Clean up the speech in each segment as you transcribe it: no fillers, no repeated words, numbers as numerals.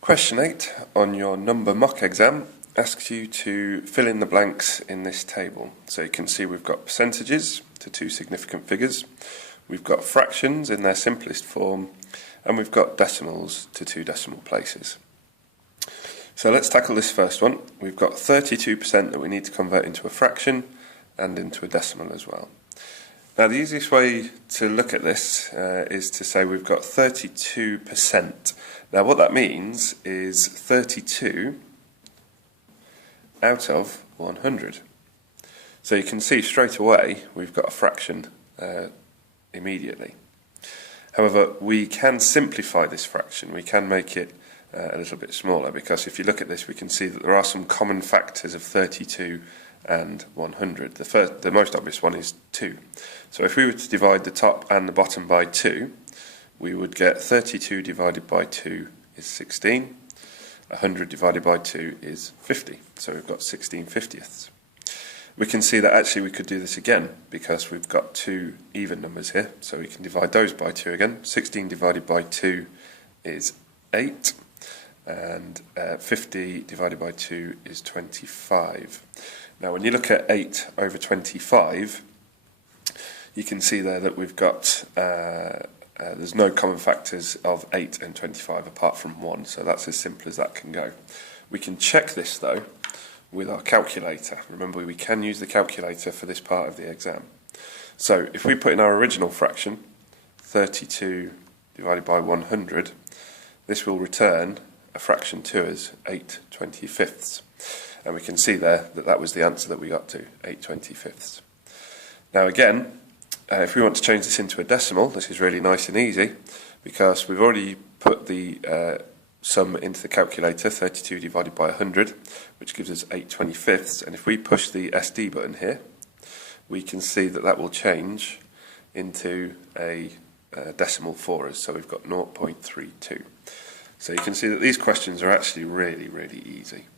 Question 8 on your number mock exam asks you to fill in the blanks in this table. So you can see we've got percentages to two significant figures, we've got fractions in their simplest form, and we've got decimals to two decimal places. So let's tackle this first one. We've got 32% that we need to convert into a fraction and into a decimal as well. Now the easiest way to look at this is to say we've got 32%. Now what that means is 32 out of 100. So you can see straight away we've got a fraction immediately. However, we can simplify this fraction. We can make it a little bit smaller, because if you look at this we can see that there are some common factors of 32 and 100. The most obvious one is 2. So if we were to divide the top and the bottom by 2, we would get 32 divided by 2 is 16, 100 divided by 2 is 50, so we've got 16/50ths. We can see that actually we could do this again, because we've got two even numbers here, so we can divide those by 2 again. 16 divided by 2 is 8, and 50 divided by 2 is 25. Now when you look at 8 over 25, you can see there that we've got, there's no common factors of 8 and 25 apart from 1, so that's as simple as that can go. We can check this though with our calculator. Remember, we can use the calculator for this part of the exam. So if we put in our original fraction, 32 divided by 100, this will return a fraction to us, 8/25ths. And we can see there that that was the answer that we got to, 8/25ths. Now again, if we want to change this into a decimal, this is really nice and easy, because we've already put the sum into the calculator, 32 divided by 100, which gives us 8/25ths, and if we push the SD button here, we can see that that will change into a decimal for us, so we've got 0.32. So you can see that these questions are actually really easy.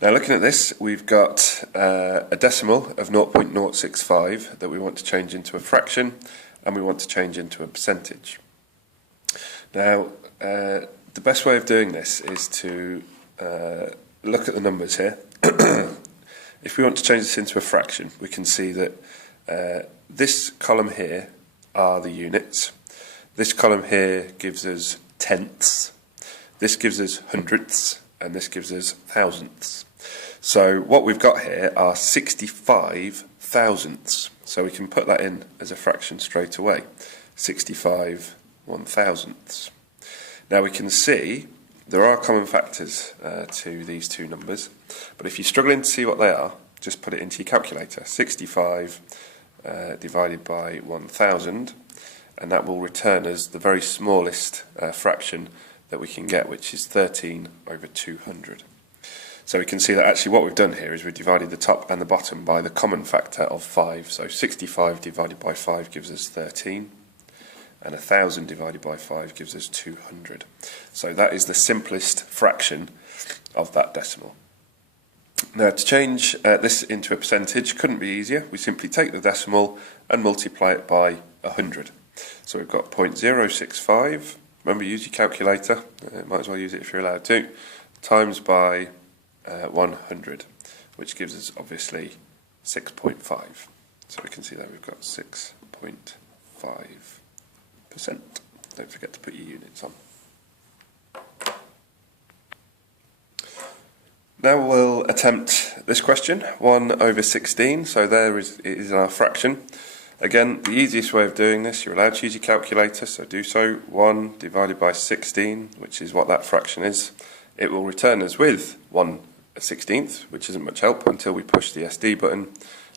Now looking at this, we've got a decimal of 0.065 that we want to change into a fraction, and we want to change into a percentage. Now the best way of doing this is to look at the numbers here. If we want to change this into a fraction, we can see that this column here are the units, this column here gives us tenths, this gives us hundredths, and this gives us thousandths. So what we've got here are 65 thousandths, so we can put that in as a fraction straight away, 65 1,000ths. Now we can see there are common factors to these two numbers, but if you're struggling to see what they are, just put it into your calculator, 65 divided by 1,000, and that will return us the very smallest fraction that we can get, which is 13/200. So we can see that actually what we've done here is we've divided the top and the bottom by the common factor of 5. So 65 divided by 5 gives us 13, and 1,000 divided by 5 gives us 200. So that is the simplest fraction of that decimal. Now to change this into a percentage couldn't be easier. We simply take the decimal and multiply it by 100. So we've got 0.065, remember use your calculator, might as well use it if you're allowed to, times by 100, which gives us obviously 6.5. So we can see that we've got 6.5%. Don't forget to put your units on. Now we'll attempt this question, 1/16, so there it is our fraction. Again, the easiest way of doing this, you're allowed to use your calculator, so do so. 1 divided by 16, which is what that fraction is. It will return us with 1/16, which isn't much help until we push the SD button,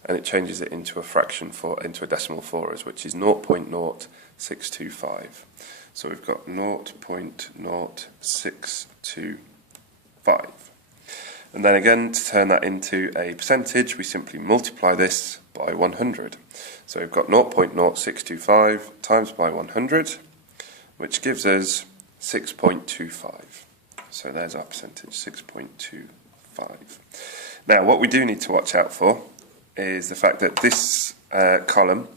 and it changes it into a fraction into a decimal for us, which is 0.0625. So we've got 0.0625. And then again, to turn that into a percentage, we simply multiply this by 100. So we've got 0.0625 times by 100, which gives us 6.25. So there's our percentage, 6.25. Now what we do need to watch out for is the fact that this column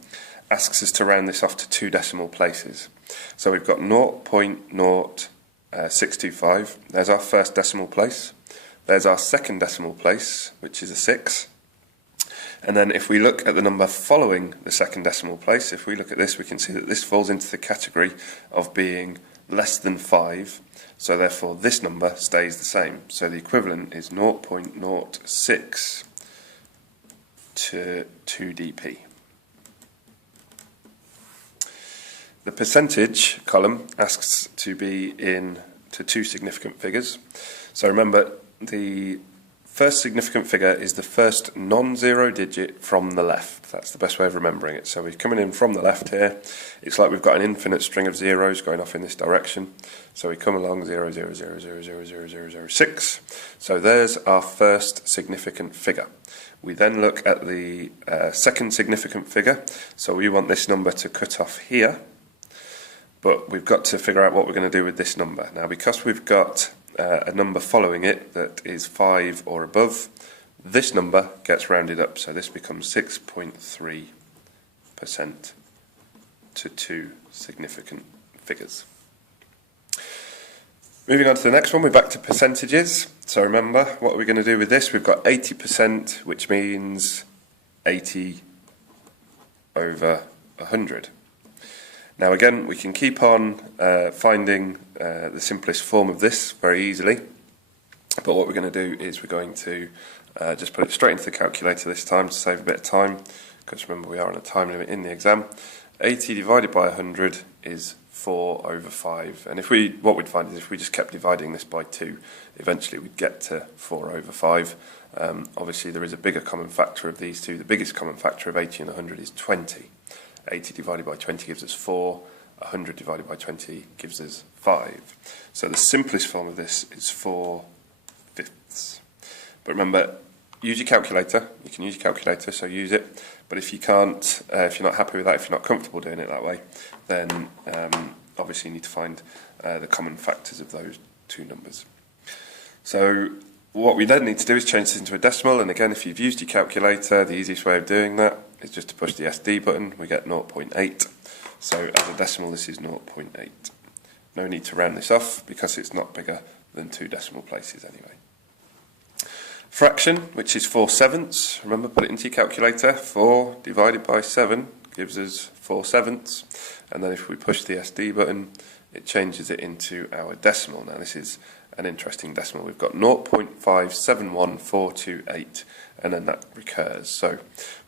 asks us to round this off to two decimal places. So we've got 0.0 625. There's our first decimal place. There's our second decimal place, which is a 6. And then if we look at the number following the second decimal place, if we look at this, we can see that this falls into the category of being less than 5. So therefore this number stays the same. So the equivalent is 0.06 to 2dp. The percentage column asks to be in to two significant figures. So remember, the first significant figure is the first non-zero digit from the left. That's the best way of remembering it. So we're coming in from the left here. It's like we've got an infinite string of zeros going off in this direction. So we come along 0, 0, 0, 0, 0, 0, 0, 0, 6. So there's our first significant figure. We then look at the second significant figure. So we want this number to cut off here. But we've got to figure out what we're going to do with this number. Now, because we've got a number following it that is 5 or above, this number gets rounded up. So this becomes 6.3% to two significant figures. Moving on to the next one, we're back to percentages. So remember, what are we going to do with this? We've got 80%, which means 80 over 100. Now again, we can keep on finding the simplest form of this very easily, but what we're going to do is we're going to just put it straight into the calculator this time to save a bit of time, because remember we are on a time limit in the exam. 80 divided by 100 is 4 over 5, and what we'd find is if we just kept dividing this by 2, eventually we'd get to 4 over 5. Obviously there is a bigger common factor of these two. The biggest common factor of 80 and 100 is 20. 80 divided by 20 gives us 4, 100 divided by 20 gives us 5. So the simplest form of this is 4/5. But remember, use your calculator. You can use your calculator, so use it. But if you can't, if you're not happy with that, if you're not comfortable doing it that way, then obviously you need to find the common factors of those two numbers. So what we then need to do is change this into a decimal, and again, if you've used your calculator, the easiest way of doing that is just to push the SD button. We get 0.8. So as a decimal, this is 0.8. No need to round this off because it's not bigger than 2 decimal places anyway. Fraction, which is 4/7. Remember, put it into your calculator. 4 divided by 7 gives us 4/7. And then if we push the SD button, it changes it into our decimal. Now this is an interesting decimal. We've got 0.571428, and then that recurs. So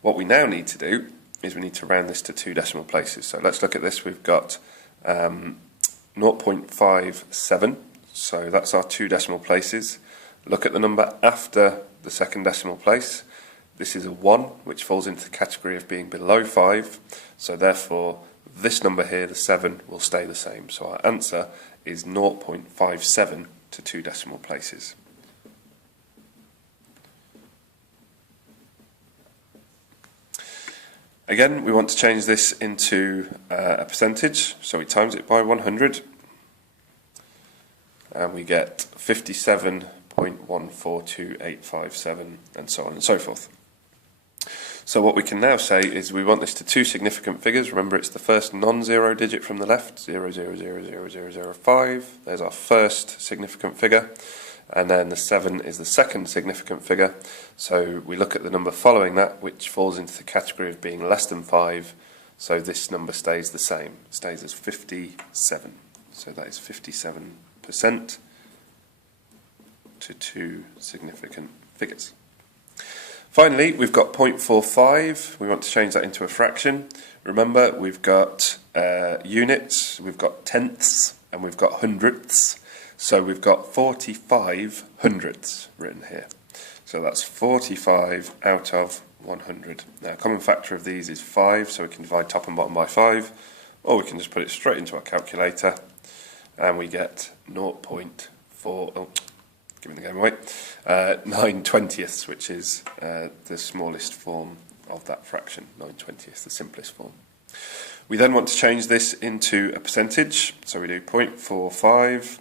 what we now need to do is we need to round this to 2 decimal places. So let's look at this. We've got 0.57, so that's our 2 decimal places. Look at the number after the second decimal place. This is a 1, which falls into the category of being below 5. So therefore, this number here, the 7, will stay the same. So our answer is 0.57 to 2 decimal places. Again, we want to change this into a percentage, so we times it by 100, and we get 57.142857, and so on and so forth. So what we can now say is we want this to 2 significant figures. Remember, it's the first non-zero digit from the left, 0.000005. There's our first significant figure. And then the 7 is the second significant figure. So we look at the number following that, which falls into the category of being less than 5. So this number stays the same. It stays as 57. So that is 57% to 2 significant figures. Finally, we've got 0.45. We want to change that into a fraction. Remember, we've got units, we've got tenths, and we've got hundredths. So we've got 45 hundredths written here. So that's 45 out of 100. Now, a common factor of these is 5, so we can divide top and bottom by 5, or we can just put it straight into our calculator, and we get 0.4, giving the game away, 9/20ths, which is the smallest form of that fraction, 9/20ths, the simplest form. We then want to change this into a percentage, so we do 0.45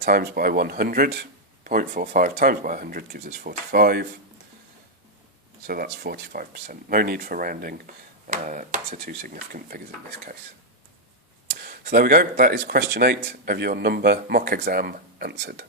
times by 100. 0.45 times by 100 gives us 45, so that's 45%. No need for rounding to 2 significant figures in this case. So there we go, that is question 8 of your number mock exam answered.